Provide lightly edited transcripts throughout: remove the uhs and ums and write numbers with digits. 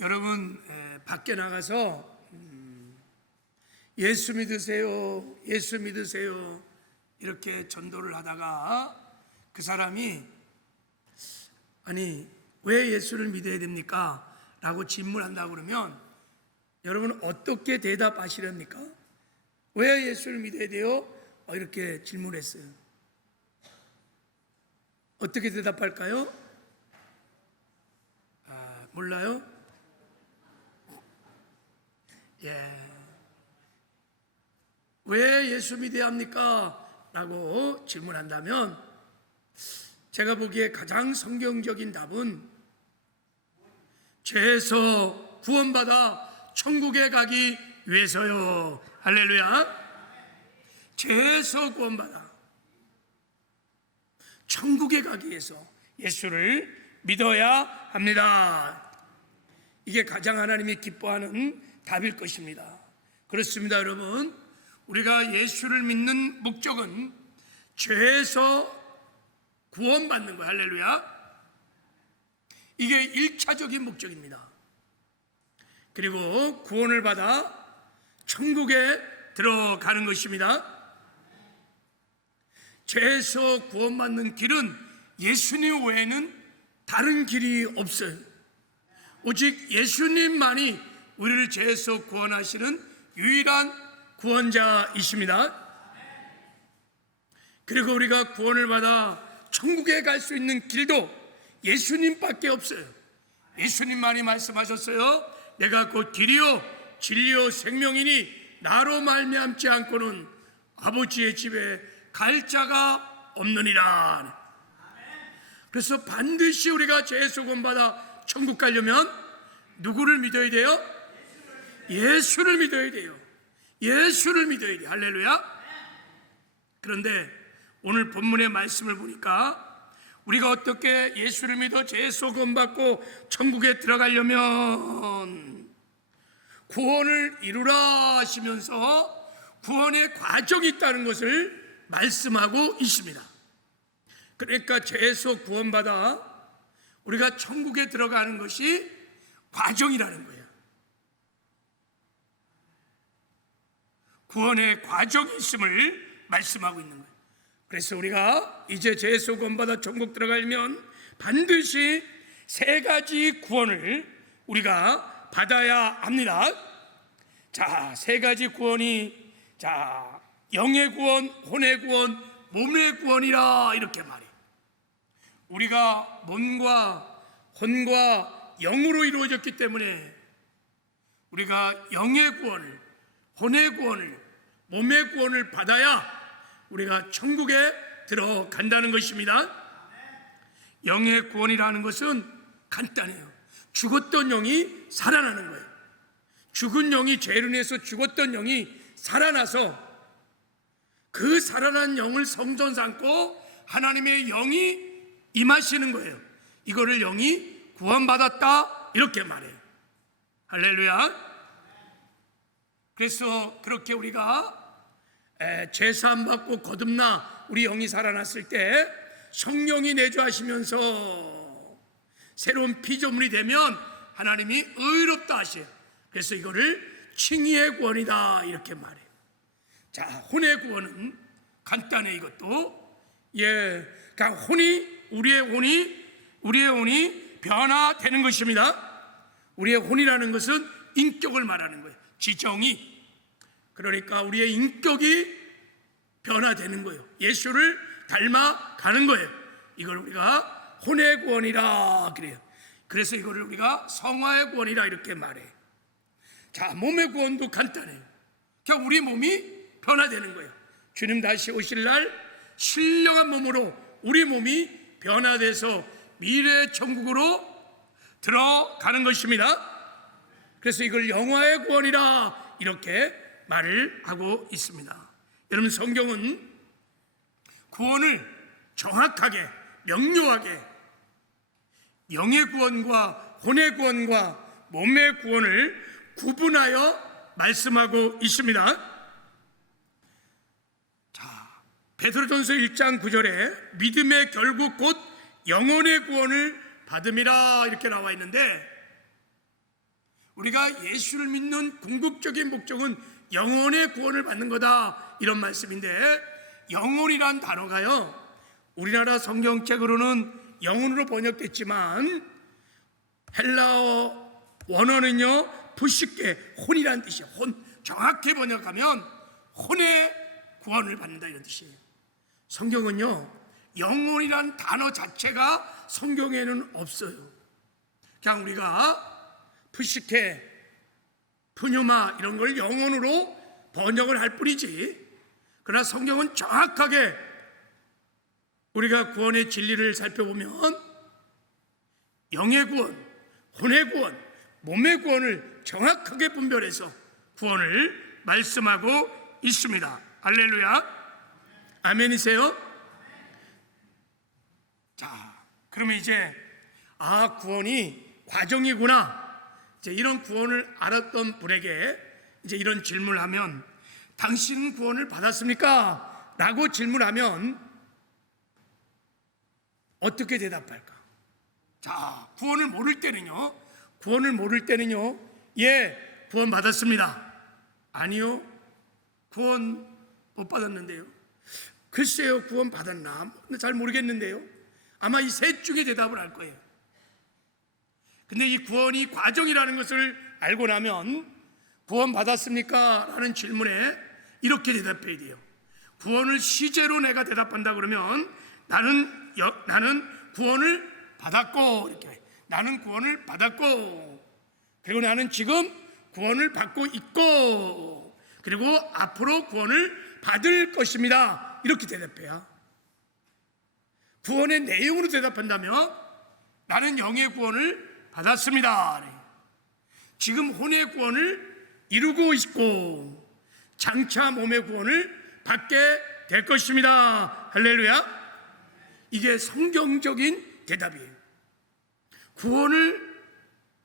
여러분 밖에 나가서 예수 믿으세요, 예수 믿으세요 이렇게 전도를 하다가 그 사람이 아니 왜 예수를 믿어야 됩니까? 라고 질문한다 그러면 여러분 어떻게 대답하시렵니까? 왜 예수를 믿어야 돼요? 이렇게 질문했어요. 어떻게 대답할까요? 몰라요? 왜 예수 믿어야 합니까? 라고 질문한다면 제가 보기에 가장 성경적인 답은 죄에서 구원받아 천국에 가기 위해서요. 할렐루야. 죄에서 구원받아 천국에 가기 위해서 예수를 믿어야 합니다. 이게 가장 하나님이 기뻐하는 답일 것입니다. 그렇습니다, 여러분. 우리가 예수를 믿는 목적은 죄에서 구원받는 거예요. 할렐루야. 이게 1차적인 목적입니다. 그리고 구원을 받아 천국에 들어가는 것입니다. 죄에서 구원받는 길은 예수님 외에는 다른 길이 없어요. 오직 예수님만이 우리를 죄에서 구원하시는 유일한 구원자이십니다. 그리고 우리가 구원을 받아 천국에 갈 수 있는 길도 예수님밖에 없어요. 예수님만이 말씀하셨어요. 내가 곧 길이요 진리요 생명이니 나로 말미암지 않고는 아버지의 집에 갈 자가 없느니라. 그래서 반드시 우리가 죄에서 구원받아 천국 가려면 누구를 믿어야 돼요? 예수를 믿어야 돼요. 예수를 믿어야 돼요. 할렐루야. 그런데 오늘 본문의 말씀을 보니까 우리가 어떻게 예수를 믿어 죄에서 구원받고 천국에 들어가려면 구원을 이루라 하시면서 구원의 과정이 있다는 것을 말씀하고 있습니다. 그러니까 죄에서 구원받아 우리가 천국에 들어가는 것이 과정이라는 거예요. 구원의 과정이 있음을 말씀하고 있는 거예요. 그래서 우리가 이제 죄에서 구원받아 천국 들어가려면 반드시 세 가지 구원을 우리가 받아야 합니다. 자, 세 가지 구원이 영의 구원, 혼의 구원, 몸의 구원이라 이렇게 말해요. 우리가 몸과 혼과 영으로 이루어졌기 때문에 우리가 영의 구원을, 혼의 구원을, 몸의 구원을 받아야 우리가 천국에 들어간다는 것입니다. 영의 구원이라는 것은 간단해요. 죽었던 영이 살아나는 거예요. 죽은 영이 죄로 인해서 죽었던 영이 살아나서 그 살아난 영을 성전 삼고 하나님의 영이 임하시는 거예요. 이거를 영이 구원받았다 이렇게 말해요. 할렐루야. 그래서 그렇게 우리가 제사함 받고 거듭나 우리 영이 살아났을 때 성령이 내주하시면서 새로운 피조물이 되면 하나님이 의롭다 하셔요. 그래서 이거를 칭의의 구원이다 이렇게 말해요. 자, 혼의 구원은 간단해. 이것도 그러니까 우리의 혼이 변화되는 것입니다. 우리의 혼이라는 것은 인격을 말하는 거예요. 지정이. 그러니까 우리의 인격이 변화되는 거예요. 예수를 닮아가는 거예요. 이걸 우리가 혼의 구원이라 그래요. 그래서 이거를 우리가 성화의 구원이라 이렇게 말해요. 자, 몸의 구원도 간단해요. 그냥 우리 몸이 변화되는 거예요. 주님 다시 오실 날 신령한 몸으로 우리 몸이 변화돼서 미래의 천국으로 들어가는 것입니다. 그래서 이걸 영화의 구원이라 이렇게 말을 하고 있습니다. 여러분, 성경은 구원을 정확하게 명료하게 영의 구원과 혼의 구원과 몸의 구원을 구분하여 말씀하고 있습니다. 자, 베드로전서 1장 9절에 믿음의 결국 곧 영혼의 구원을 받음이라 이렇게 나와 있는데, 우리가 예수를 믿는 궁극적인 목적은 영혼의 구원을 받는 거다, 이런 말씀인데, 영혼이란 단어가요, 우리나라 성경책으로는 영혼으로 번역됐지만 헬라어 원어는요 푸시케, 혼이란 뜻이에요. 혼, 정확히 번역하면 혼의 구원을 받는다, 이런 뜻이에요. 성경은요 영혼이란 단어 자체가 성경에는 없어요. 그냥 우리가 푸시케, 푸뉴마 이런 걸 영혼으로 번역을 할 뿐이지, 그러나 성경은 정확하게 우리가 구원의 진리를 살펴보면 영의 구원, 혼의 구원, 몸의 구원을 정확하게 분별해서 구원을 말씀하고 있습니다. 할렐루야, 아멘이세요? 자, 그러면 이제 구원이 과정이구나, 이제 이런 구원을 알았던 분에게 이제 이런 질문을 하면, 당신은 구원을 받았습니까? 라고 질문하면 어떻게 대답할까? 자, 구원을 모를 때는요, 예, 구원 받았습니다. 아니요, 구원 못 받았는데요. 글쎄요, 구원 받았나? 잘 모르겠는데요. 아마 이 셋 중에 대답을 할 거예요. 근데 이 구원이 과정이라는 것을 알고 나면 구원 받았습니까? 라는 질문에 이렇게 대답해야 돼요. 구원을 시제로 내가 대답한다 그러면 나는 구원을 받았고, 이렇게 나는 구원을 받았고, 그리고 나는 지금 구원을 받고 있고, 그리고 앞으로 구원을 받을 것입니다, 이렇게 대답해야. 구원의 내용으로 대답한다면 나는 영의 구원을 받았습니다, 지금 혼의 구원을 이루고 있고 장차 몸의 구원을 받게 될 것입니다. 할렐루야. 이게 성경적인 대답이에요. 구원을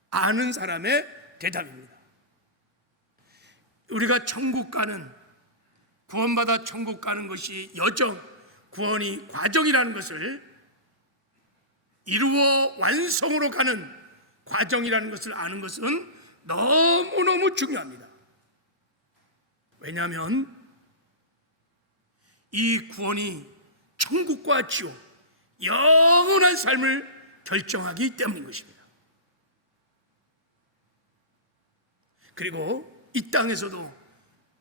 아는 사람의 대답입니다. 우리가 천국 가는, 구원받아 천국 가는 것이 여정, 구원이 과정이라는 것을, 이루어 완성으로 가는 과정이라는 것을 아는 것은 너무너무 중요합니다. 왜냐하면 이 구원이 천국과 지옥, 영원한 삶을 결정하기 때문인 것입니다. 그리고 이 땅에서도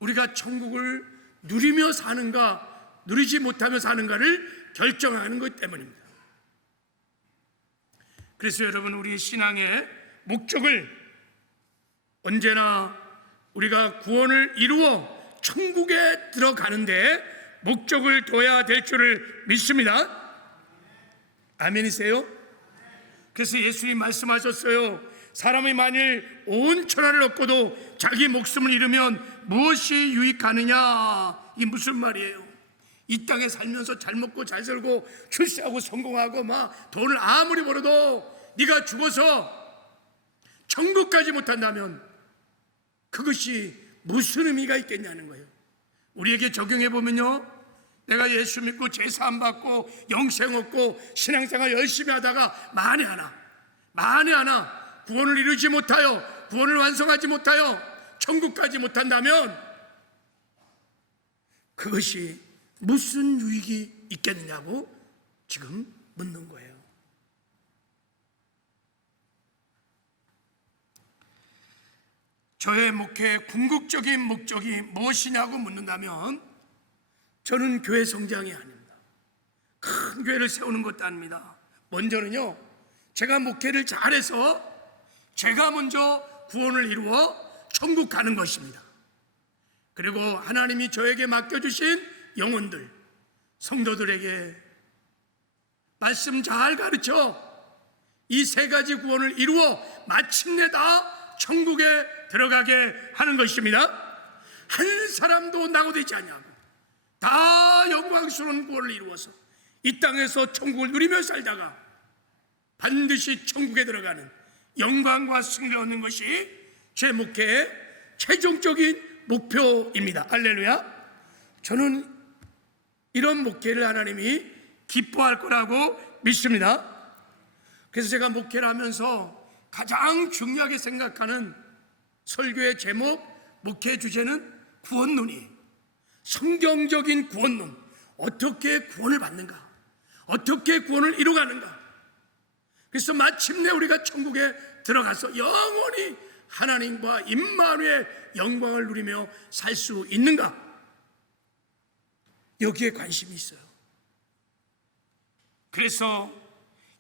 우리가 천국을 누리며 사는가, 누리지 못하며 사는가를 결정하는 것 때문입니다. 그래서 여러분, 우리의 신앙의 목적을 언제나 우리가 구원을 이루어 천국에 들어가는데 목적을 둬야 될 줄을 믿습니다. 아멘이세요? 그래서 예수님 말씀하셨어요. 사람이 만일 온 천하를 얻고도 자기 목숨을 잃으면 무엇이 유익하느냐? 이게 무슨 말이에요? 이 땅에 살면서 잘 먹고 잘 살고 출세하고 성공하고 막 돈을 아무리 벌어도 네가 죽어서 천국 가지 못한다면 그것이 무슨 의미가 있겠냐는 거예요. 우리에게 적용해 보면요, 내가 예수 믿고 제사 안 받고 영생 얻고 신앙생활 열심히 하다가 만에 하나 구원을 이루지 못하여, 구원을 완성하지 못하여 천국 가지 못한다면 그것이 무슨 유익이 있겠느냐고 지금 묻는 거예요. 저의 목회의 궁극적인 목적이 무엇이냐고 묻는다면 저는 교회 성장이 아닙니다. 큰 교회를 세우는 것도 아닙니다. 먼저는요, 제가 목회를 잘해서 제가 먼저 구원을 이루어 천국 가는 것입니다. 그리고 하나님이 저에게 맡겨주신 영혼들, 성도들에게 말씀 잘 가르쳐 이 세 가지 구원을 이루어 마침내 다 천국에 들어가게 하는 것입니다. 한 사람도 낙오되지 않냐고, 다 영광스러운 구원을 이루어서 이 땅에서 천국을 누리며 살다가 반드시 천국에 들어가는 영광과 승리를 얻는 것이 제 목회의 최종적인 목표입니다. 할렐루야. 저는 이런 목회를 하나님이 기뻐할 거라고 믿습니다. 그래서 제가 목회를 하면서 가장 중요하게 생각하는 설교의 제목, 목회 주제는 구원론이에요. 성경적인 구원론. 어떻게 구원을 받는가? 어떻게 구원을 이루어가는가? 그래서 마침내 우리가 천국에 들어가서 영원히 하나님과 임마누엘 영광을 누리며 살 수 있는가? 여기에 관심이 있어요. 그래서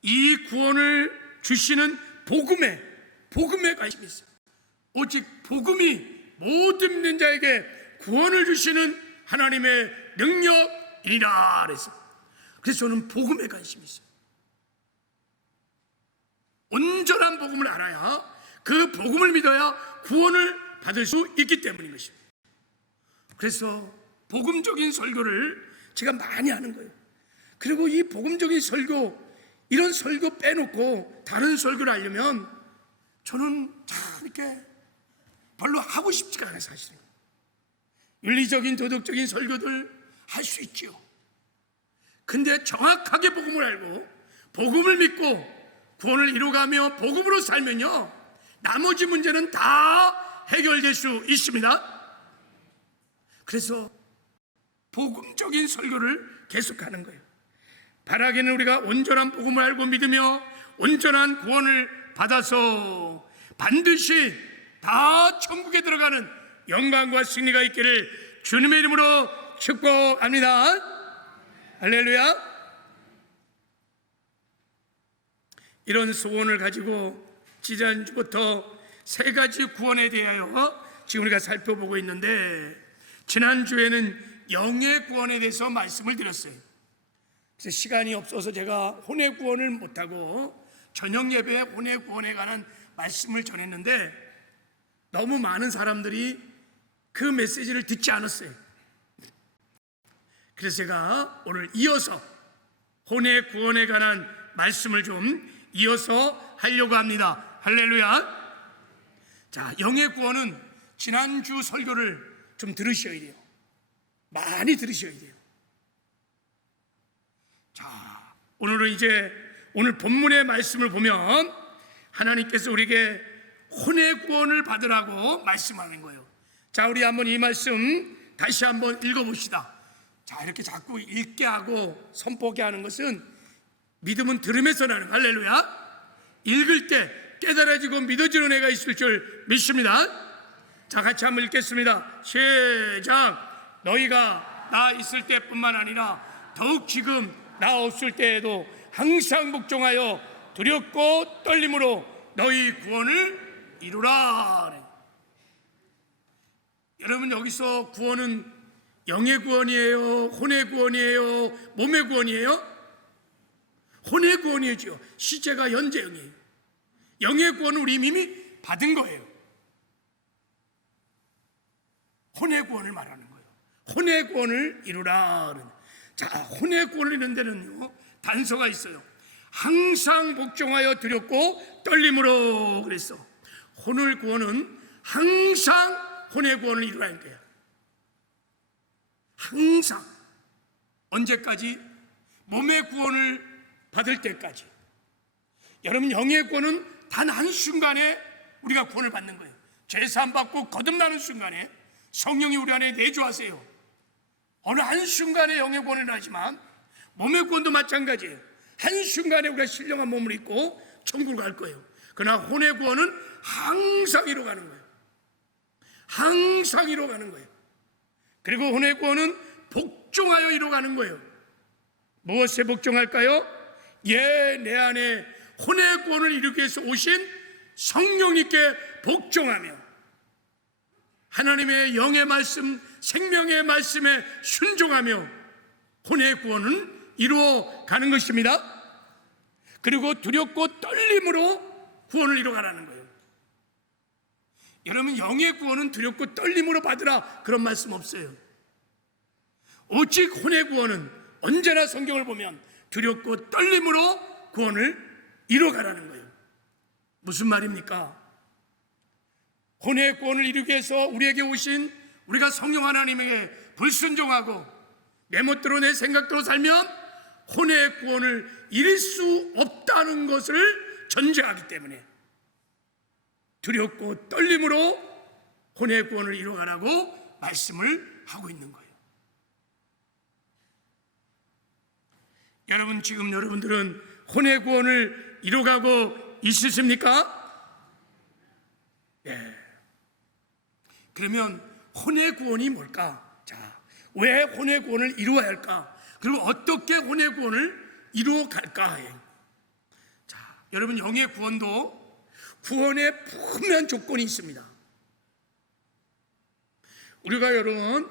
이 구원을 주시는 복음에 관심이 있어요. 오직 복음이 모든 믿는 자에게 구원을 주시는 하나님의 능력이라 그래서 저는 복음에 관심이 있어요. 온전한 복음을 알아야, 그 복음을 믿어야 구원을 받을 수 있기 때문인 것입니다. 그래서 복음적인 설교를 제가 많이 하는 거예요. 그리고 이 복음적인 설교, 이런 설교 빼놓고 다른 설교를 하려면 저는 참 이렇게 별로 하고 싶지가 않아요. 사실은 윤리적인 도덕적인 설교들 할 수 있죠. 근데 정확하게 복음을 알고 복음을 믿고 구원을 이루어가며 복음으로 살면요, 나머지 문제는 다 해결될 수 있습니다. 그래서 복음적인 설교를 계속하는 거예요. 바라기는 우리가 온전한 복음을 알고 믿으며 온전한 구원을 받아서 반드시 다 천국에 들어가는 영광과 승리가 있기를 주님의 이름으로 축복합니다. 할렐루야. 이런 소원을 가지고 지난주부터 세 가지 구원에 대하여 지금 우리가 살펴보고 있는데, 지난주에는 영의 구원에 대해서 말씀을 드렸어요. 그래서 시간이 없어서 제가 혼의 구원을 못하고 저녁 예배에 혼의 구원에 관한 말씀을 전했는데 너무 많은 사람들이 그 메시지를 듣지 않았어요. 그래서 제가 오늘 이어서 혼의 구원에 관한 말씀을 좀 이어서 하려고 합니다. 할렐루야. 자, 영의 구원은 지난주 설교를 좀 들으셔야 돼요. 많이 들으셔야 돼요. 자, 오늘은 이제 오늘 본문의 말씀을 보면 하나님께서 우리에게 혼의 구원을 받으라고 말씀하는 거예요. 자, 우리 한번 이 말씀 다시 한번 읽어봅시다. 자, 이렇게 자꾸 읽게 하고 선포하게 하는 것은 믿음은 들음에서 나는 거예요. 할렐루야. 읽을 때 깨달아지고 믿어지는 애가 있을 줄 믿습니다. 자, 같이 한번 읽겠습니다. 시작. 너희가 나 있을 때뿐만 아니라 더욱 지금 나 없을 때에도 항상 복종하여 두렵고 떨림으로 너희 구원을 이루라. 여러분, 여기서 구원은 영의 구원이에요? 혼의 구원이에요? 몸의 구원이에요? 혼의 구원이죠. 시제가 현재형이에요. 영의 구원은 우리 이미 받은 거예요. 혼의 구원을 말하는 거예요. 혼의 구원을 이루라. 자, 혼의 구원을 이루는 데는요, 단서가 있어요. 항상 복종하여 두렵고 떨림으로. 그랬어. 혼의 구원은 항상 혼의 구원을 이루라는 거예요. 항상. 언제까지? 몸의 구원을 받을 때까지. 여러분, 영의 구원은 단 한순간에 우리가 구원을 받는 거예요. 죄사함 받고 거듭나는 순간에 성령이 우리 안에 내주하세요. 어느 한순간에 영의 구원을 하지만 몸의 구원도 마찬가지예요. 한순간에 우리가 신령한 몸을 입고 천국을 갈 거예요. 그러나 혼의 구원은 항상 이루어가는 거예요. 항상 이루어가는 거예요. 그리고 혼의 구원은 복종하여 이루어가는 거예요. 무엇에 복종할까요? 내 안에 혼의 구원을 이루기 위해서 오신 성령님께 복종하며 하나님의 영의 말씀, 생명의 말씀에 순종하며 혼의 구원은 이루어가는 것입니다. 그리고 두렵고 떨림으로 구원을 이루어가라는 거예요. 여러분, 영의 구원은 두렵고 떨림으로 받으라 그런 말씀 없어요. 오직 혼의 구원은 언제나 성경을 보면 두렵고 떨림으로 구원을 이루어가라는 거예요. 무슨 말입니까? 혼의 구원을 이루기 위해서 우리에게 오신 우리가 성령 하나님에게 불순종하고 내 멋대로 내 생각대로 살면 혼의 구원을 이룰 수 없다는 것을 전제하기 때문에 두렵고 떨림으로 혼의 구원을 이루어가라고 말씀을 하고 있는 거예요. 여러분, 지금 여러분들은 혼의 구원을 이루어가고 있으십니까? 네. 그러면 혼의 구원이 뭘까? 자, 왜 혼의 구원을 이루어야 할까? 그리고 어떻게 혼의 구원을 이루어갈까? 자, 여러분, 영의 구원도 구원에 분명한 조건이 있습니다. 우리가 여러분,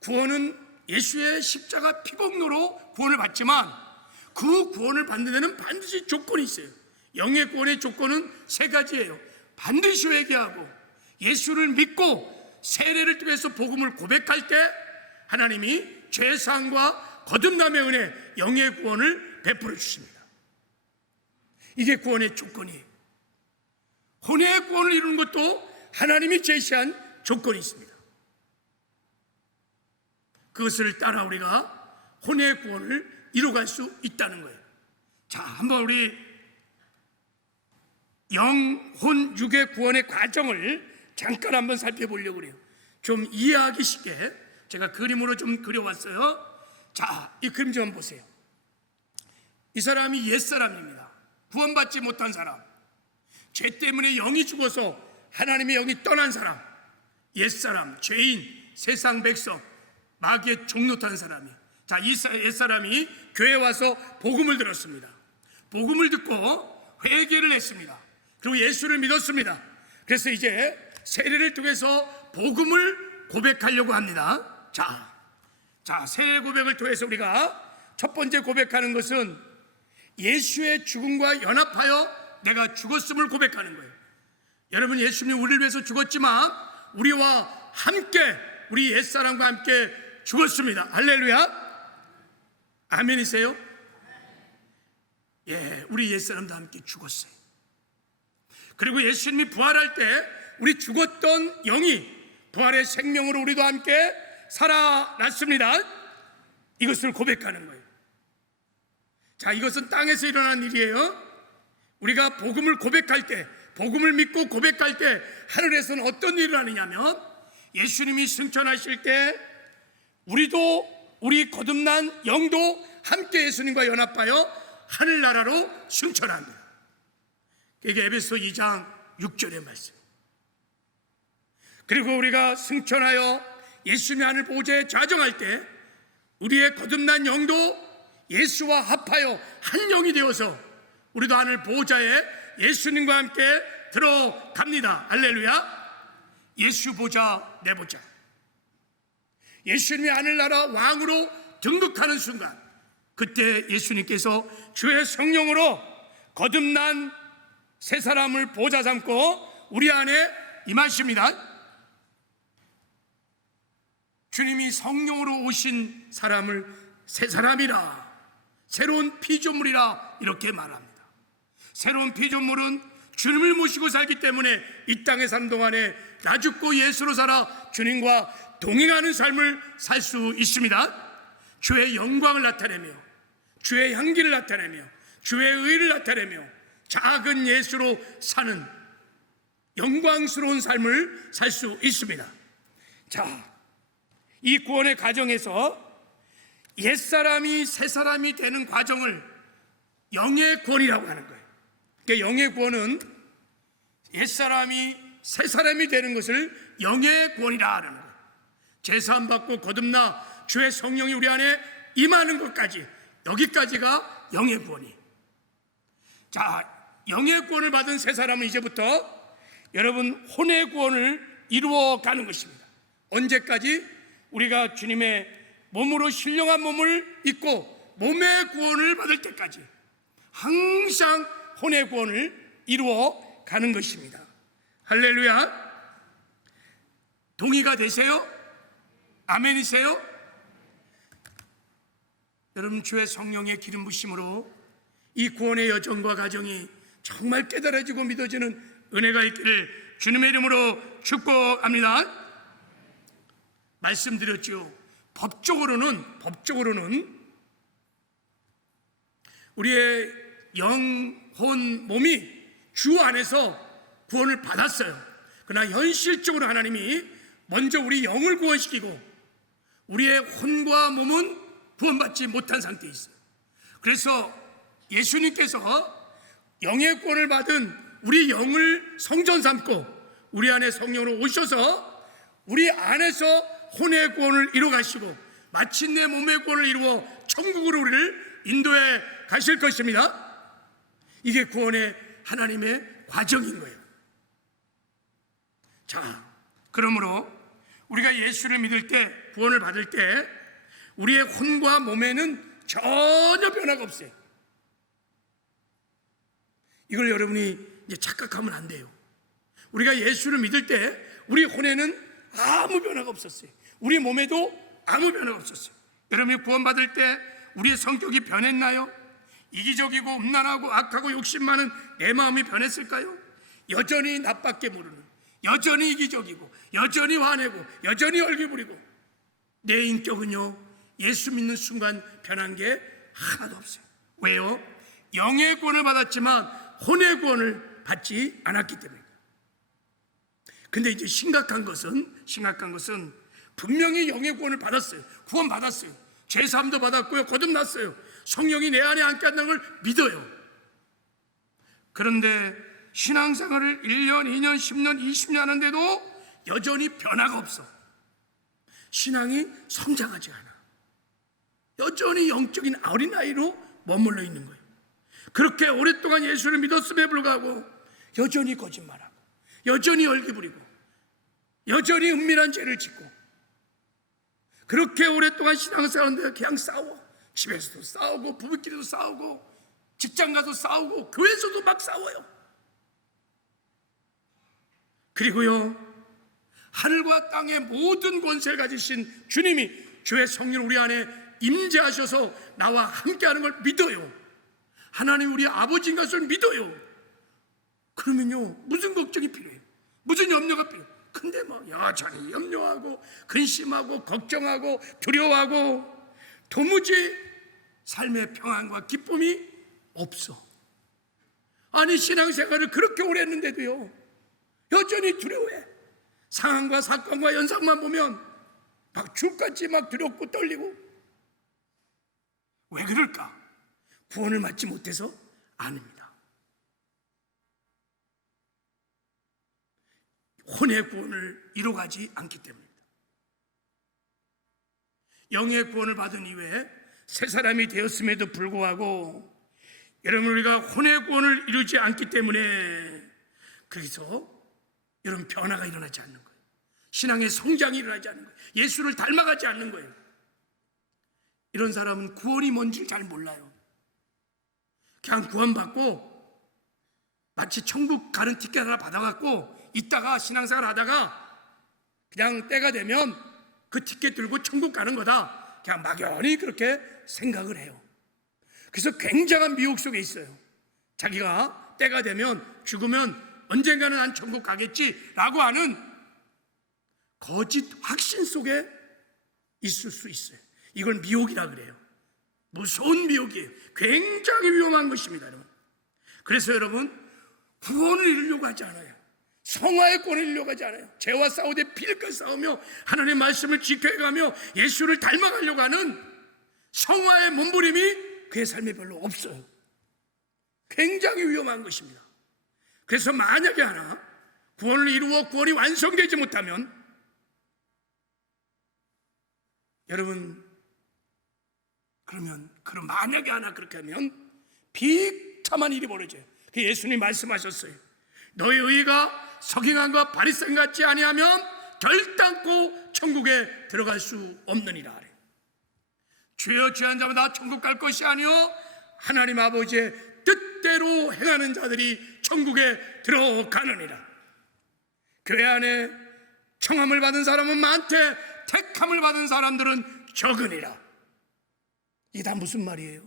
구원은 예수의 십자가 피공로로 구원을 받지만 그 구원을 받는 데는 반드시 조건이 있어요. 영의 구원의 조건은 세 가지예요. 반드시 회개하고 예수를 믿고 세례를 통해서 복음을 고백할 때 하나님이 죄사함과 거듭남의 은혜, 영의 구원을 베풀어 주십니다. 이게 구원의 조건이에요. 혼의 구원을 이루는 것도 하나님이 제시한 조건이 있습니다. 그것을 따라 우리가 혼의 구원을 이루어갈 수 있다는 거예요. 자, 한번 우리 영, 혼, 육의 구원의 과정을 잠깐 한번 살펴보려고 그래요. 좀 이해하기 쉽게 제가 그림으로 좀 그려왔어요. 자, 이 그림 좀 보세요. 이 사람이 옛사람입니다. 구원받지 못한 사람, 죄 때문에 영이 죽어서 하나님의 영이 떠난 사람, 옛사람, 죄인, 세상 백성, 마귀의 종노탄 사람이, 자, 이 옛사람이 교회에 와서 복음을 들었습니다. 복음을 듣고 회개를 했습니다. 그리고 예수를 믿었습니다. 그래서 이제 세례를 통해서 복음을 고백하려고 합니다. 자, 세례 고백을 통해서 우리가 첫 번째 고백하는 것은 예수의 죽음과 연합하여 내가 죽었음을 고백하는 거예요. 여러분, 예수님이 우리를 위해서 죽었지만 우리와 함께, 우리 옛사람과 함께 죽었습니다. 할렐루야. 아멘이세요? 예, 우리 옛사람도 함께 죽었어요. 그리고 예수님이 부활할 때 우리 죽었던 영이 부활의 생명으로 우리도 함께 살아났습니다. 이것을 고백하는 거예요. 자, 이것은 땅에서 일어난 일이에요. 우리가 복음을 고백할 때, 복음을 믿고 고백할 때 하늘에서는 어떤 일이 일어나느냐면 예수님이 승천하실 때 우리도, 우리 거듭난 영도 함께 예수님과 연합하여 하늘나라로 승천합니다. 이게 에베소 2장 6절의 말씀. 그리고 우리가 승천하여 예수님의 하늘 보좌에 좌정할 때 우리의 거듭난 영도 예수와 합하여 한 영이 되어서 우리도 하늘 보좌에 예수님과 함께 들어갑니다. 할렐루야. 예수 보좌, 내 보좌. 예수님이 하늘나라 왕으로 등극하는 순간, 그때 예수님께서 주의 성령으로 거듭난 새 사람을 보좌 삼고 우리 안에 임하십니다. 주님이 성령으로 오신 사람을 새 사람이라, 새로운 피조물이라 이렇게 말합니다. 새로운 피조물은 주님을 모시고 살기 때문에 이 땅에 사는 동안에 나 죽고 예수로 살아 주님과 동행하는 삶을 살 수 있습니다. 주의 영광을 나타내며 주의 향기를 나타내며 주의 의를 나타내며 작은 예수로 사는 영광스러운 삶을 살 수 있습니다. 자, 이 구원의 과정에서 옛사람이 새사람이 되는 과정을 영의 구원이라고 하는 거예요. 그러니까 영의 구원은 옛사람이 새사람이 되는 것을 영의 구원이라 하는 거예요. 제사함 받고 거듭나 주의 성령이 우리 안에 임하는 것까지, 여기까지가 영의 구원이. 자, 영의 구원을 받은 새 사람은 이제부터 여러분 혼의 구원을 이루어가는 것입니다. 언제까지? 우리가 주님의 몸으로 신령한 몸을 입고 몸의 구원을 받을 때까지 항상 혼의 구원을 이루어가는 것입니다. 할렐루야. 동의가 되세요? 아멘이세요? 여러분, 주의 성령의 기름 부심으로 이 구원의 여정과 과정이 정말 깨달아지고 믿어지는 은혜가 있기를 주님의 이름으로 축복합니다. 말씀드렸죠. 법적으로는 우리의 영, 혼, 몸이 주 안에서 구원을 받았어요. 그러나 현실적으로 하나님이 먼저 우리 영을 구원시키고 우리의 혼과 몸은 구원받지 못한 상태에 있어요. 그래서 예수님께서 영의 구원을 받은 우리 영을 성전 삼고 우리 안에 성령으로 오셔서 우리 안에서 혼의 구원을 이루어 가시고 마침내 몸의 구원을 이루어 천국으로 우리를 인도해 가실 것입니다. 이게 구원의 하나님의 과정인 거예요. 자, 그러므로 우리가 예수를 믿을 때, 구원을 받을 때 우리의 혼과 몸에는 전혀 변화가 없어요. 이걸 여러분이 이제 착각하면 안 돼요. 우리가 예수를 믿을 때 우리 혼에는 아무 변화가 없었어요. 우리 몸에도 아무 변화가 없었어요. 여러분이 구원받을 때 우리의 성격이 변했나요? 이기적이고 음란하고 악하고 욕심 많은 내 마음이 변했을까요? 여전히 나밖에 모르는, 여전히 이기적이고 여전히 화내고 여전히 열기 부리고 내 인격은요 예수 믿는 순간 변한 게 하나도 없어요. 왜요? 영의 구원을 받았지만 혼의 구원을 받지 않았기 때문입니다. 근데 이제 심각한 것은 분명히 영의 구원을 받았어요. 구원 받았어요. 죄사함도 받았고요, 거듭났어요. 성령이 내 안에 앉게 한다는 걸 믿어요. 그런데 신앙생활을 1년, 2년, 10년, 20년 하는데도 여전히 변화가 없어. 신앙이 성장하지 않아. 여전히 영적인 어린아이로 머물러 있는 거예요. 그렇게 오랫동안 예수를 믿었음에 불구하고 여전히 거짓말하고 여전히 열기 부리고 여전히 은밀한 죄를 짓고 그렇게 오랫동안 신앙생활하는데 그냥 싸워. 집에서도 싸우고 부부끼리도 싸우고 직장 가서 싸우고 교회에서도 막 싸워요. 그리고요 하늘과 땅의 모든 권세를 가지신 주님이 주의 성령 우리 안에 임재하셔서 나와 함께하는 걸 믿어요. 하나님 우리 아버지인 것을 믿어요. 그러면요 무슨 걱정이 필요해요? 무슨 염려가 필요해요? 근데 막 여전히 염려하고 근심하고 걱정하고 두려워하고 도무지 삶의 평안과 기쁨이 없어. 아니 신앙생활을 그렇게 오래 했는데도요 여전히 두려워해. 상황과 사건과 현상만 보면 막 죽같이 막 두렵고 떨리고. 왜 그럴까? 구원을 받지 못해서 아닙니다. 혼의 구원을 이루어가지 않기 때문입니다. 영의 구원을 받은 이후에 새 사람이 되었음에도 불구하고 여러분 우리가 혼의 구원을 이루지 않기 때문에 그래서 여러분 변화가 일어나지 않는 거예요. 신앙의 성장이 일어나지 않는 거예요. 예수를 닮아가지 않는 거예요. 이런 사람은 구원이 뭔지 잘 몰라요. 그냥 구원받고 마치 천국 가는 티켓 하나 받아갖고 있다가 신앙생활 하다가 그냥 때가 되면 그 티켓 들고 천국 가는 거다. 그냥 막연히 그렇게 생각을 해요. 그래서 굉장한 미혹 속에 있어요. 자기가 때가 되면 죽으면 언젠가는 난 천국 가겠지라고 하는 거짓 확신 속에 있을 수 있어요. 이걸 미혹이라 그래요. 무서운 미혹이에요. 굉장히 위험한 것입니다, 여러분. 그래서 여러분 구원을 이루려고 하지 않아요. 성화의 구원을 이루려고 하지 않아요. 죄와 싸우되 피를 싸우며 하나님의 말씀을 지켜가며 예수를 닮아가려고 하는 성화의 몸부림이 그의 삶에 별로 없어요. 굉장히 위험한 것입니다. 그래서 만약에 하나 구원을 이루어 구원이 완성되지 못하면 여러분 그러면 만약에 하나 그렇게 하면 비참한 일이 벌어져요. 예수님 말씀하셨어요. 너의 의가 서기관과 바리새인 같지 아니하면 결단코 천국에 들어갈 수 없느니라 하래. 죄어 죄한 자마다 천국 갈 것이 아니요 하나님 아버지의 뜻대로 행하는 자들이 천국에 들어가느니라. 교회 안에 청함을 받은 사람은 많되 택함을 받은 사람들은 적으니라. 이게 다 무슨 말이에요?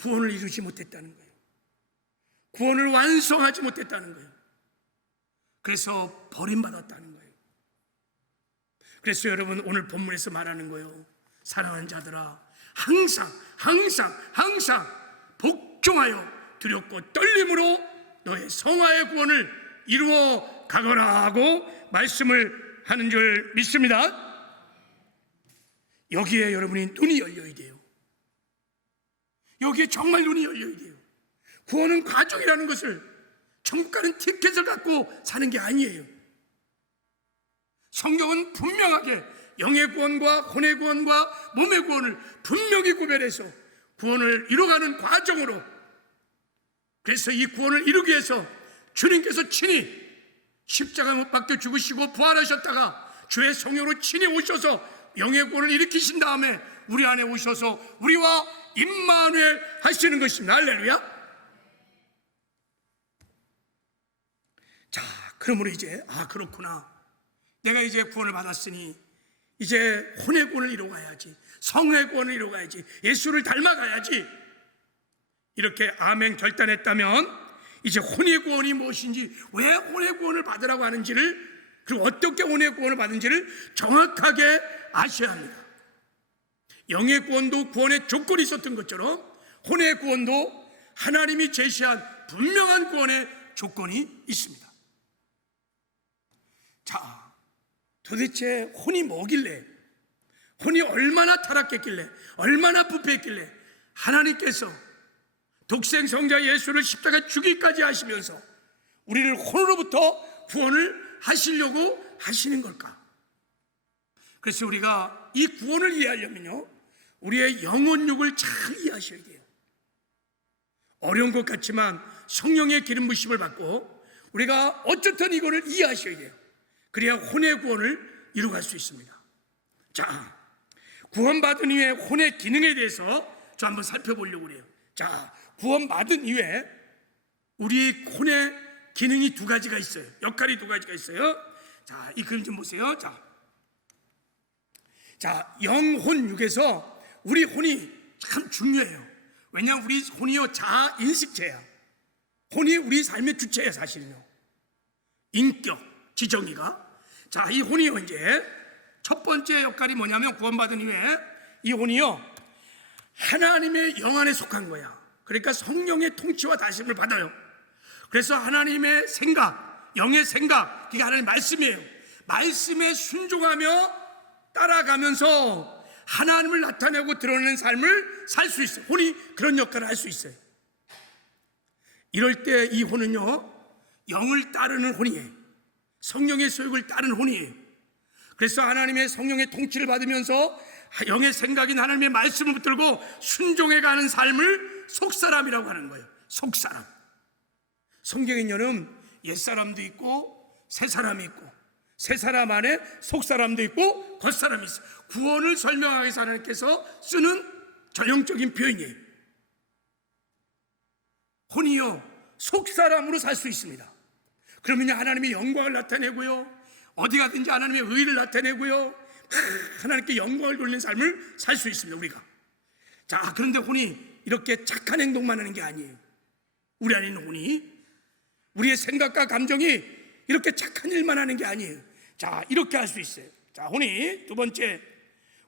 구원을 이루지 못했다는 거예요. 구원을 완성하지 못했다는 거예요. 그래서 버림받았다는 거예요. 그래서 여러분 오늘 본문에서 말하는 거예요. 사랑하는 자들아 항상 복종하여 두렵고 떨림으로 너의 성화의 구원을 이루어 가거라 하고 말씀을 하는 줄 믿습니다. 여기에 여러분이 눈이 열려야 돼요. 여기에 정말 눈이 열려야 돼요. 구원은 과정이라는 것을, 천국 가는 티켓을 갖고 사는 게 아니에요. 성경은 분명하게 영의 구원과 혼의 구원과 몸의 구원을 분명히 구별해서 구원을 이루어가는 과정으로, 그래서 이 구원을 이루기 위해서 주님께서 친히 십자가 못 박혀 죽으시고 부활하셨다가 주의 성령으로 친히 오셔서 영의 구원을 일으키신 다음에 우리 안에 오셔서 우리와 임마누엘 하시는 것입니다. 할렐루야. 자, 그러므로 이제 그렇구나, 내가 이제 구원을 받았으니 이제 혼의 구원을 이루어가야지, 성의 구원을 이루어가야지, 예수를 닮아가야지, 이렇게 아멘 결단했다면 이제 혼의 구원이 무엇인지, 왜 혼의 구원을 받으라고 하는지를, 그리고 어떻게 혼의 구원을 받은지를 정확하게 아셔야 합니다. 영의 구원도 구원의 조건이 있었던 것처럼 혼의 구원도 하나님이 제시한 분명한 구원의 조건이 있습니다. 자, 도대체 혼이 뭐길래, 혼이 얼마나 타락했길래, 얼마나 부패했길래 하나님께서 독생 성자 예수를 십자가에 죽이기까지 하시면서 우리를 혼으로부터 구원을 하시려고 하시는 걸까? 그래서 우리가 이 구원을 이해하려면요, 우리의 영혼육을 잘 이해하셔야 돼요. 어려운 것 같지만 성령의 기름 부심을 받고 우리가 어쨌든 이거를 이해하셔야 돼요. 그래야 혼의 구원을 이루어갈 수 있습니다. 자, 구원받은 이후에 혼의 기능에 대해서 저 한번 살펴보려고 그래요. 자, 구원받은 이후에 우리 혼의 기능이 두 가지가 있어요. 역할이 두 가지가 있어요. 자, 이 그림 좀 보세요. 자, 영혼 육에서 우리 혼이 참 중요해요. 왜냐하면 우리 혼이요, 자아 인식체야. 혼이 우리 삶의 주체예요, 사실은요. 인격, 지정의가. 자, 이 혼이요, 이제 첫 번째 역할이 뭐냐면, 구원받은 이후에 이 혼이요, 하나님의 영 안에 속한 거야. 그러니까 성령의 통치와 다스림을 받아요. 그래서 하나님의 생각, 영의 생각, 그게 하나님의 말씀이에요. 말씀에 순종하며 따라가면서 하나님을 나타내고 드러내는 삶을 살 수 있어요. 혼이 그런 역할을 할 수 있어요. 이럴 때 이 혼은요, 영을 따르는 혼이에요. 성령의 소욕을 따르는 혼이에요. 그래서 하나님의 성령의 통치를 받으면서 영의 생각인 하나님의 말씀을 붙들고 순종해가는 삶을 속사람이라고 하는 거예요. 속사람. 성경에는 옛사람도 있고 새사람이 있고, 새사람 안에 속사람도 있고 겉사람이 있어요. 구원을 설명하기 위해서 하나님께서 쓰는 전형적인 표현이에요. 혼이요, 속사람으로 살 수 있습니다. 그러면 하나님의 영광을 나타내고요, 어디 가든지 하나님의 의를 나타내고요, 하나님께 영광을 돌리는 삶을 살 수 있습니다, 우리가. 자, 그런데 혼이 이렇게 착한 행동만 하는 게 아니에요. 우리 안에 있는 혼이, 우리의 생각과 감정이 이렇게 착한 일만 하는 게 아니에요. 자, 이렇게 할 수 있어요. 자, 혼이 두 번째,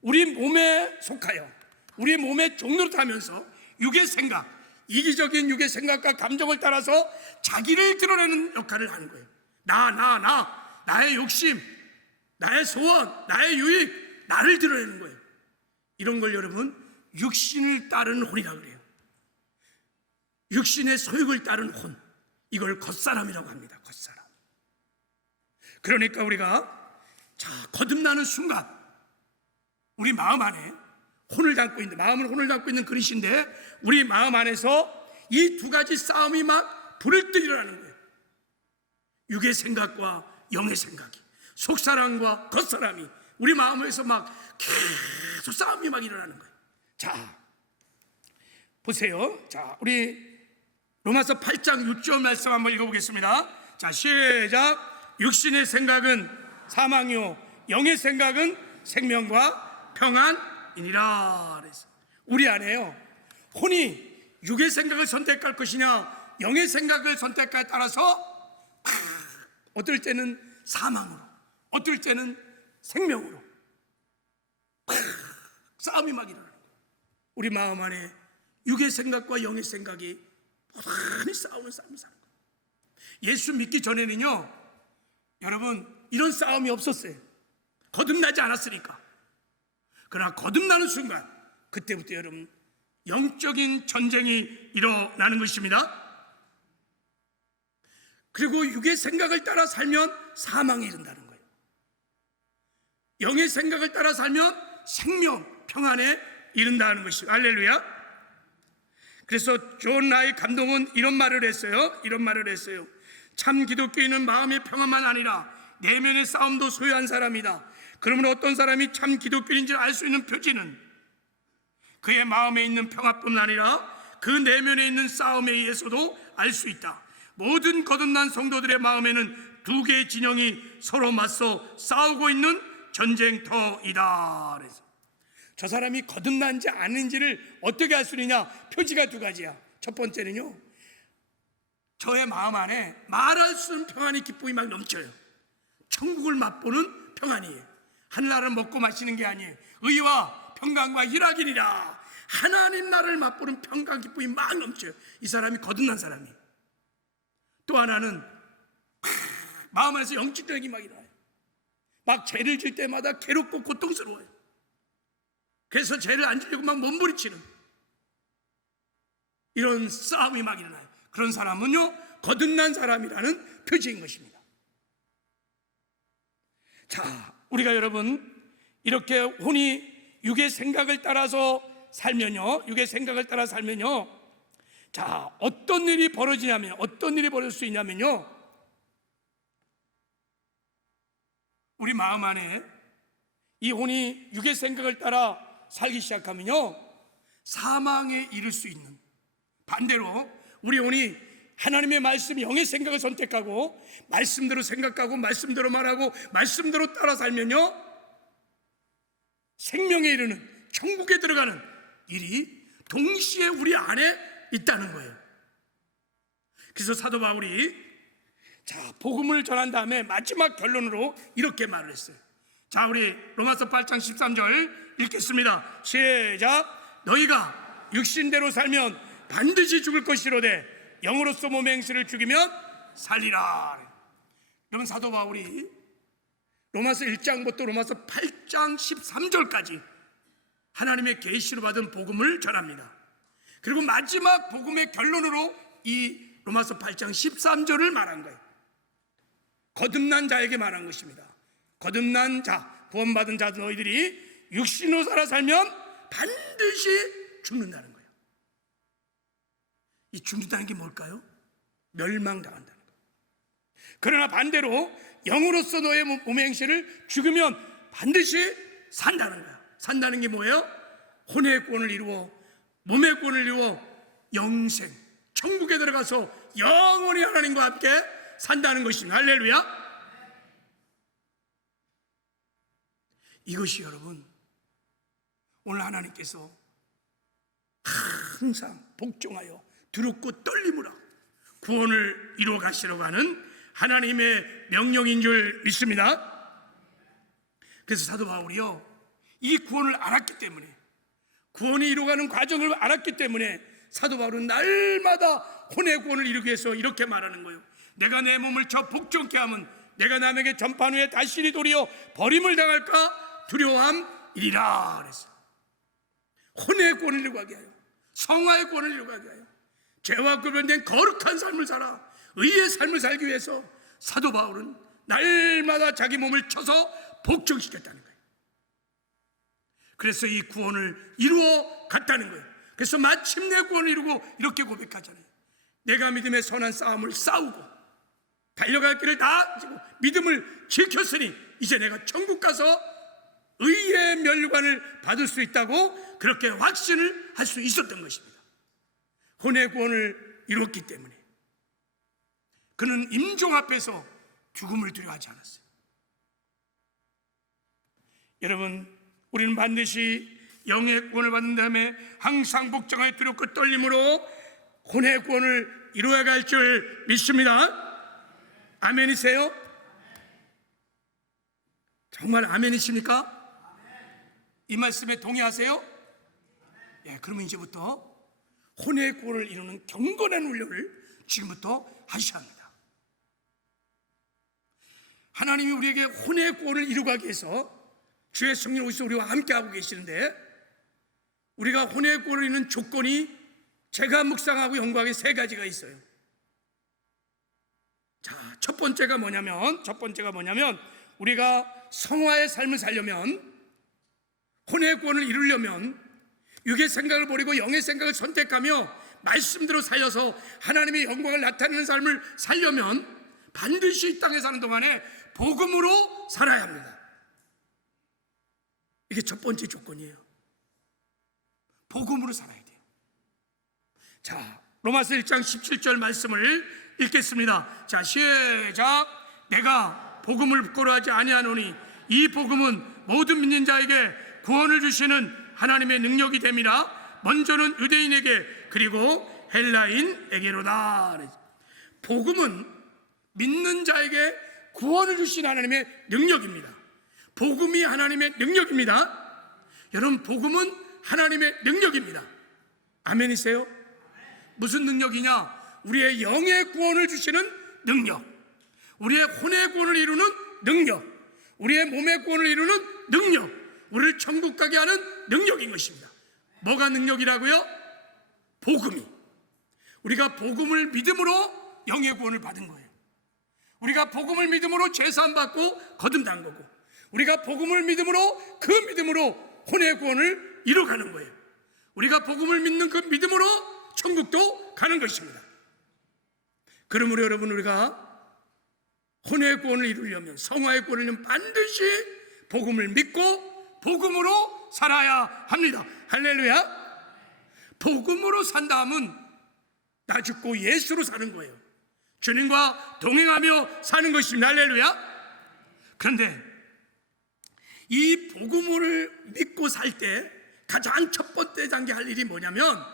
우리 몸에 속하여 우리 몸의 종로로 타면서 육의 생각, 이기적인 육의 생각과 감정을 따라서 자기를 드러내는 역할을 하는 거예요. 나의 욕심, 나의 소원, 나의 유익, 나를 드러내는 거예요. 이런 걸 여러분 육신을 따르는 혼이라고 그래요. 육신의 소욕을 따르는 혼, 이걸 겉사람이라고 합니다. 겉사람. 그러니까 우리가 거듭나는 순간 우리 마음 안에 혼을 담고 있는, 마음을 혼을 담고 있는 그릇인데 우리 마음 안에서 이 두 가지 싸움이 막 불을 뜨 일어나는 거예요. 육의 생각과 영의 생각이, 속사람과 겉사람이 우리 마음에서 막 계속 싸움이 막 일어나는 거예요. 자, 보세요. 자, 우리 로마서 8장 6절 말씀 한번 읽어보겠습니다. 자, 시작. 육신의 생각은 사망이요 영의 생각은 생명과 평안이니라. 그래서 우리 안에요, 혼이 육의 생각을 선택할 것이냐 영의 생각을 선택할에 따라서 어떨 때는 사망으로, 어떨 때는 생명으로 싸움이 막 일어나요. 우리 마음 안에 육의 생각과 영의 생각이 많이 싸우는 삶을 사는 거예요. 예수 믿기 전에는요, 여러분, 이런 싸움이 없었어요. 거듭나지 않았으니까. 그러나 거듭나는 순간, 그때부터 여러분 영적인 전쟁이 일어나는 것입니다. 그리고 육의 생각을 따라 살면 사망에 이른다는 거예요. 영의 생각을 따라 살면 생명, 평안에 이른다는 것이죠. 할렐루야. 그래서 존 라이 감독은 이런 말을 했어요. 참 기독교인은 마음의 평안만 아니라 내면의 싸움도 소유한 사람이다. 그러면 어떤 사람이 참 기독교인인지 알 수 있는 표지는 그의 마음에 있는 평화뿐 아니라 그 내면에 있는 싸움에 의해서도 알 수 있다. 모든 거듭난 성도들의 마음에는 두 개의 진영이 서로 맞서 싸우고 있는 전쟁터이다. 그래서 저 사람이 거듭난지 아닌지를 어떻게 알 수 있느냐? 표지가 두 가지야. 첫 번째는요, 저의 마음 안에 말할 수 없는 평안이, 기쁨이 막 넘쳐요. 천국을 맛보는 평안이에요. 하늘나라를 먹고 마시는 게 아니에요. 의와 평강과 희락이니라. 하나님 나라를 맛보는 평강, 기쁨이 막 넘쳐요. 이 사람이 거듭난 사람이에요. 또 하나는 마음 안에서 영적인 막 일어나요. 막 죄를 질 때마다 괴롭고 고통스러워요. 그래서 죄를 안 지려고 막 몸부림치는 이런 싸움이 막 일어나요. 그런 사람은요, 거듭난 사람이라는 표지인 것입니다. 자, 우리가 여러분 이렇게 혼이 육의 생각을 따라서 살면요, 자, 어떤 일이 벌어질 수 있냐면요, 우리 마음 안에 이 혼이 육의 생각을 따라 살기 시작하면요, 사망에 이를 수 있는, 반대로 우리 혼이 하나님의 말씀, 영의 생각을 선택하고 말씀대로 생각하고 말씀대로 말하고 말씀대로 따라 살면요, 생명에 이르는, 천국에 들어가는 일이 동시에 우리 안에 있다는 거예요. 그래서 사도 바울이 복음을 전한 다음에 마지막 결론으로 이렇게 말을 했어요. 자, 우리 로마서 8장 13절 읽겠습니다. 시작. 너희가 육신대로 살면 반드시 죽을 것이로되 영으로서 몸의 행실을 죽이면 살리라. 그러면 사도 바울이 로마서 1장부터 로마서 8장 13절까지 하나님의 계시로 받은 복음을 전합니다. 그리고 마지막 복음의 결론으로 이 로마서 8장 13절을 말한 거예요. 거듭난 자에게 말한 것입니다. 거듭난 자, 구원받은 자 너희들이 육신으로 살아 살면 반드시 죽는다는 거예요. 이 죽는다는 게 뭘까요? 멸망당한다는 거예요. 그러나 반대로 영으로서 너의 몸의 행실을 죽으면 반드시 산다는 거야. 산다는 게 뭐예요? 혼의 구원을 이루어 몸의 구원을 이루어 영생, 천국에 들어가서 영원히 하나님과 함께 산다는 것입니다. 할렐루야. 이것이 여러분, 오늘 하나님께서 항상 복종하여 두렵고 떨림으로 구원을 이루어 가시려고 하는 하나님의 명령인 줄 믿습니다. 그래서 사도 바울이요, 이 구원을 알았기 때문에, 구원이 이루어가는 과정을 알았기 때문에 사도 바울은 날마다 혼의 구원을 이루기 위해서 이렇게 말하는 거예요. 내가 내 몸을 저 복종케 하면 내가 남에게 전판 후에 다시 도리어 버림을 당할까 두려워함이리라 그랬어요. 혼의 구원을 이루게 하여, 성화의 구원을 이루게 하여, 죄와 구별된 거룩한 삶을 살아 의의 삶을 살기 위해서 사도 바울은 날마다 자기 몸을 쳐서 복종시켰다는 거예요. 그래서 이 구원을 이루어 갔다는 거예요. 그래서 마침내 구원을 이루고 이렇게 고백하잖아요. 내가 믿음의 선한 싸움을 싸우고 달려갈 길을 다 지고 믿음을 지켰으니 이제 내가 천국 가서 의의 멸관을 받을 수 있다고 그렇게 확신을 할 수 있었던 것입니다. 혼의 구원을 이뤘기 때문에 그는 임종 앞에서 죽음을 두려워하지 않았어요. 여러분, 우리는 반드시 영의 구원을 받은 다음에 항상 복종하여 두렵고 떨림으로 혼의 구원을 이루어 갈 줄 믿습니다. 아멘이세요? 정말 아멘이십니까? 이 말씀에 동의하세요? 예, 그러면 이제부터 혼의 구원을 이루는 경건한 훈련을 지금부터 하셔야 합니다. 하나님이 우리에게 혼의 구원을 이루기 위해서 주의 성령 오셔서 우리와 함께하고 계시는데, 우리가 혼의 구원을 이루는 조건이 제가 묵상하고 연구하게 세 가지가 있어요. 자, 첫 번째가 뭐냐면 우리가 성화의 삶을 살려면, 혼의 구원을 이루려면 육의 생각을 버리고 영의 생각을 선택하며 말씀대로 살려서 하나님의 영광을 나타내는 삶을 살려면 반드시 이 땅에 사는 동안에 복음으로 살아야 합니다. 이게 첫 번째 조건이에요. 복음으로 살아야 돼요. 자, 로마서 1장 17절 말씀을 읽겠습니다. 자, 시작. 내가 복음을 부끄러워하지 아니하노니 이 복음은 모든 믿는 자에게 구원을 주시는 하나님의 능력이 됨이라. 먼저는 유대인에게 그리고 헬라인에게로다. 복음은 믿는 자에게 구원을 주신 하나님의 능력입니다. 복음이 하나님의 능력입니다. 여러분, 복음은 하나님의 능력입니다. 아멘이세요? 무슨 능력이냐? 우리의 영의 구원을 주시는 능력, 우리의 혼의 구원을 이루는 능력, 우리의 몸의 구원을 이루는 능력, 우리를 천국 가게 하는 능력인 것입니다. 뭐가 능력이라고요? 복음이. 우리가 복음을 믿음으로 영의 구원을 받은 거예요. 우리가 복음을 믿음으로 제사함 받고 거듭난 거고, 우리가 복음을 믿음으로 그 믿음으로 혼의 구원을 이뤄가는 거예요. 우리가 복음을 믿는 그 믿음으로 천국도 가는 것입니다. 그러므로 여러분, 우리가 혼의 구원을 이루려면, 성화의 구원을 이루려면 반드시 복음을 믿고 복음으로 살아야 합니다. 할렐루야. 복음으로 산다 하면 나 죽고 예수로 사는 거예요. 주님과 동행하며 사는 것입니다. 할렐루야. 그런데 이 복음을 믿고 살 때 가장 첫 번째 단계 할 일이 뭐냐면,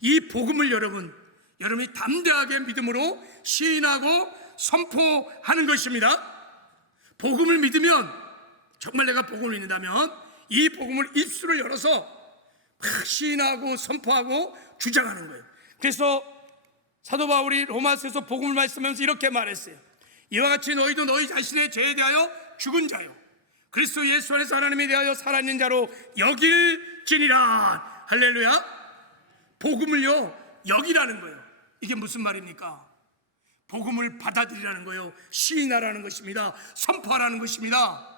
이 복음을 여러분이 담대하게 믿음으로 시인하고 선포하는 것입니다. 복음을 믿으면, 정말 내가 복음을 믿는다면 이 복음을 입술을 열어서 시인하고 선포하고 주장하는 거예요. 그래서 사도 바울이 로마서에서 복음을 말씀하면서 이렇게 말했어요. 이와 같이 너희도 너희 자신의 죄에 대하여 죽은 자요 그리스도 예수 안에서 하나님에 대하여 살아있는 자로 여길지니라. 할렐루야. 복음을요 여기라는 거예요. 이게 무슨 말입니까? 복음을 받아들이라는 거예요. 시인하라는 것입니다. 선포하라는 것입니다.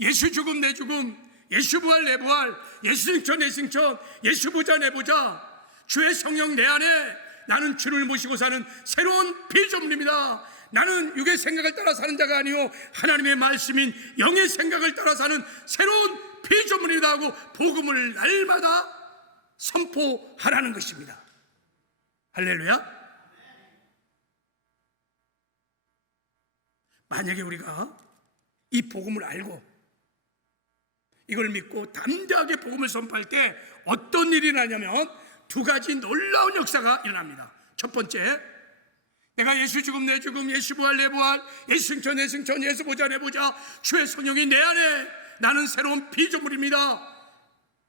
예수 죽음 내 죽음, 예수 부활 내 부활, 예수 승천 내 승천, 예수 보자 내 보자, 주의 성령 내 안에 나는 주를 모시고 사는 새로운 피조물입니다. 나는 육의 생각을 따라 사는 자가 아니요 하나님의 말씀인 영의 생각을 따라 사는 새로운 피조물이다 하고 복음을 날마다 선포하라는 것입니다. 할렐루야. 만약에 우리가 이 복음을 알고 이걸 믿고 담대하게 복음을 선포할 때 어떤 일이 나냐면 두 가지 놀라운 역사가 일어납니다. 첫 번째, 내가 예수 죽음 내 죽음, 예수 부활 내 부활, 예수 승천 내 승천, 예수 보자 내 보자, 주의 성령이 내 안에 나는 새로운 피조물입니다.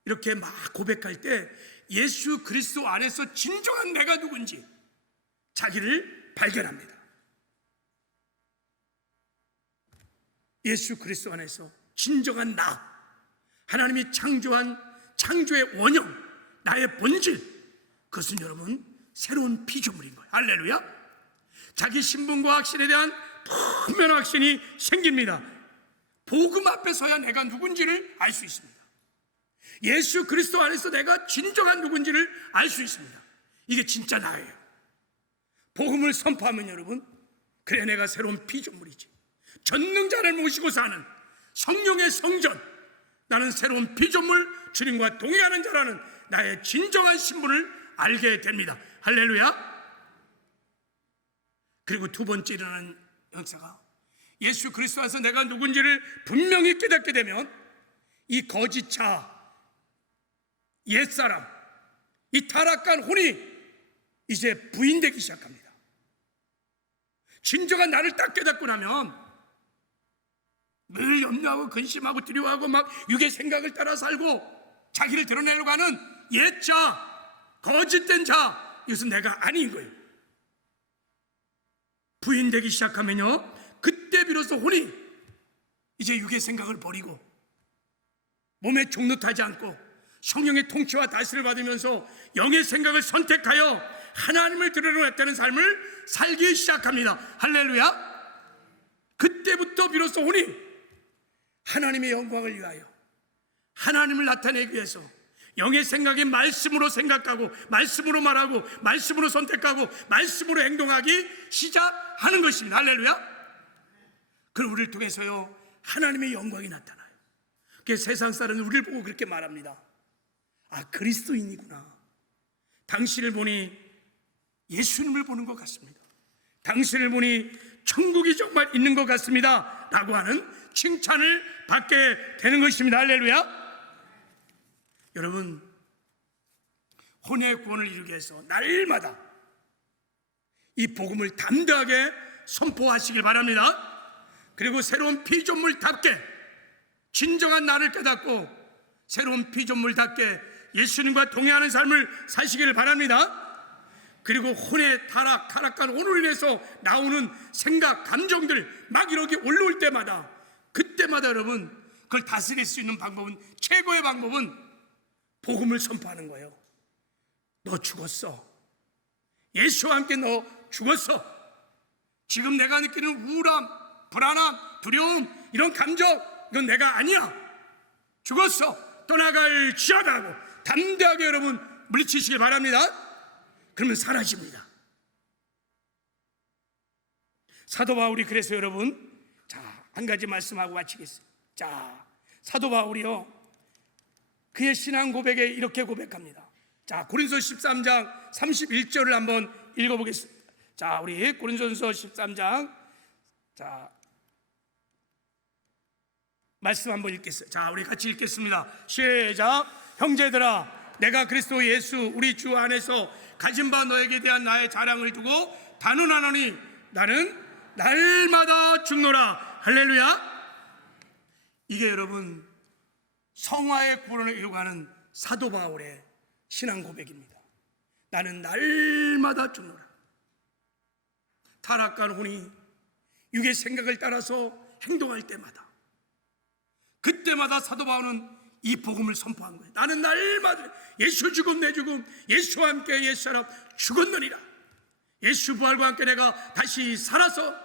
이렇게 막 고백할 때 예수 그리스도 안에서 진정한 내가 누군지 자기를 발견합니다. 예수 그리스도 안에서 진정한 나, 하나님이 창조한 창조의 원형, 나의 본질, 그것은 여러분 새로운 피조물인 거예요. 할렐루야. 자기 신분과 확신에 대한 분명한 확신이 생깁니다. 복음 앞에 서야 내가 누군지를 알 수 있습니다. 예수 그리스도 안에서 내가 진정한 누군지를 알 수 있습니다. 이게 진짜 나예요. 복음을 선포하면 여러분, 그래 내가 새로운 피조물이지. 전능자를 모시고 사는 성령의 성전, 나는 새로운 피조물, 주님과 동행하는 자라는 나의 진정한 신분을 알게 됩니다. 할렐루야. 그리고 두 번째 일어나는 역사가, 예수 그리스도 안에서 내가 누군지를 분명히 깨닫게 되면 이 거짓자, 옛사람, 이 타락한 혼이 이제 부인되기 시작합니다. 진정한 나를 딱 깨닫고 나면 늘 염려하고 근심하고 두려워하고 막 육의 생각을 따라 살고 자기를 드러내려고 하는 옛자, 거짓된 자, 이것은 내가 아닌 거예요. 부인되기 시작하면요, 그때 비로소 혼이 이제 육의 생각을 버리고 몸에 종노타지 않고 성령의 통치와 다스림을 받으면서 영의 생각을 선택하여 하나님을 드러냈다는 삶을 살기 시작합니다. 할렐루야. 그때부터 비로소 혼이 하나님의 영광을 위하여, 하나님을 나타내기 위해서 영의 생각이 말씀으로 생각하고, 말씀으로 말하고, 말씀으로 선택하고, 말씀으로 행동하기 시작하는 것입니다. 할렐루야. 그럼 우리를 통해서요, 하나님의 영광이 나타나요. 그래서 세상 사람은 우리를 보고 그렇게 말합니다. 아, 그리스도인이구나. 당신을 보니 예수님을 보는 것 같습니다. 당신을 보니 천국이 정말 있는 것 같습니다 라고 하는 칭찬을 받게 되는 것입니다. 할렐루야. 여러분, 혼의 구원을 이루기 위해서 날마다 이 복음을 담대하게 선포하시길 바랍니다. 그리고 새로운 피조물답게, 진정한 나를 깨닫고 새로운 피조물답게 예수님과 동행하는 삶을 사시기를 바랍니다. 그리고 혼의 타락한 혼으로 인해서 나오는 생각, 감정들 막 이렇게 올라올 때마다, 그때마다 여러분, 그걸 다스릴 수 있는 방법은, 최고의 방법은 복음을 선포하는 거예요. 너 죽었어. 예수와 함께 너 죽었어. 지금 내가 느끼는 우울함, 불안함, 두려움, 이런 감정, 이건 내가 아니야. 죽었어. 떠나갈 지어다고 담대하게 여러분 물리치시길 바랍니다. 그러면 사라집니다. 사도 바울이 그래서 여러분, 자, 한 가지 말씀하고 마치겠습니다. 자, 사도 바울이요, 그의 신앙 고백에 이렇게 고백합니다. 자, 고린도서 13장 31절을 한번 읽어보겠습니다. 자, 우리 고린도서 13장, 자, 말씀 한번 읽겠어요. 자, 우리 같이 읽겠습니다. 시작. 형제들아, 내가 그리스도 예수 우리 주 안에서 가진 바 너에게 대한 나의 자랑을 두고 단언하노니 나는 날마다 죽노라. 할렐루야. 이게 여러분 성화의 구원을 이루어가는 사도 바울의 신앙 고백입니다. 나는 날마다 죽노라. 타락한 혼이 육의 생각을 따라서 행동할 때마다, 그때마다 사도 바울은 이 복음을 선포한 거예요. 나는 날마다 예수 죽음 내 죽음, 예수와 함께 옛사람 죽었느니라. 예수 부활과 함께 내가 다시 살아서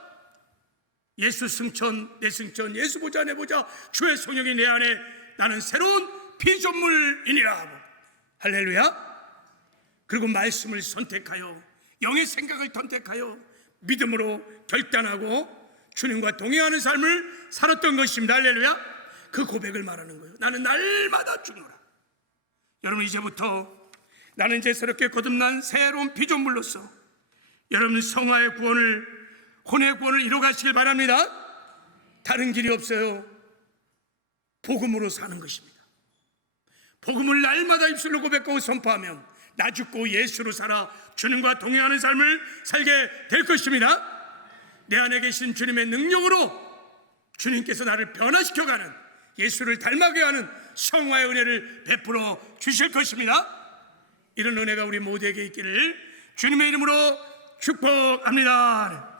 예수 승천 내 승천, 예수 보자 내 보자, 주의 성령이 내 안에 나는 새로운 피조물이니라 하고, 할렐루야. 그리고 말씀을 선택하여 영의 생각을 선택하여 믿음으로 결단하고 주님과 동행하는 삶을 살았던 것입니다. 할렐루야. 그 고백을 말하는 거예요. 나는 날마다 죽노라. 여러분, 이제부터 나는 이제 새롭게 거듭난 새로운 피조물로서 여러분 성화의 구원을, 혼의 구원을 이루어가시길 바랍니다. 다른 길이 없어요. 복음으로 사는 것입니다. 복음을 날마다 입술로 고백하고 선포하면 나 죽고 예수로 살아 주님과 동행하는 삶을 살게 될 것입니다. 내 안에 계신 주님의 능력으로 주님께서 나를 변화시켜가는, 예수를 닮아게 하는 성화의 은혜를 베풀어 주실 것입니다. 이런 은혜가 우리 모두에게 있기를 주님의 이름으로 축복합니다.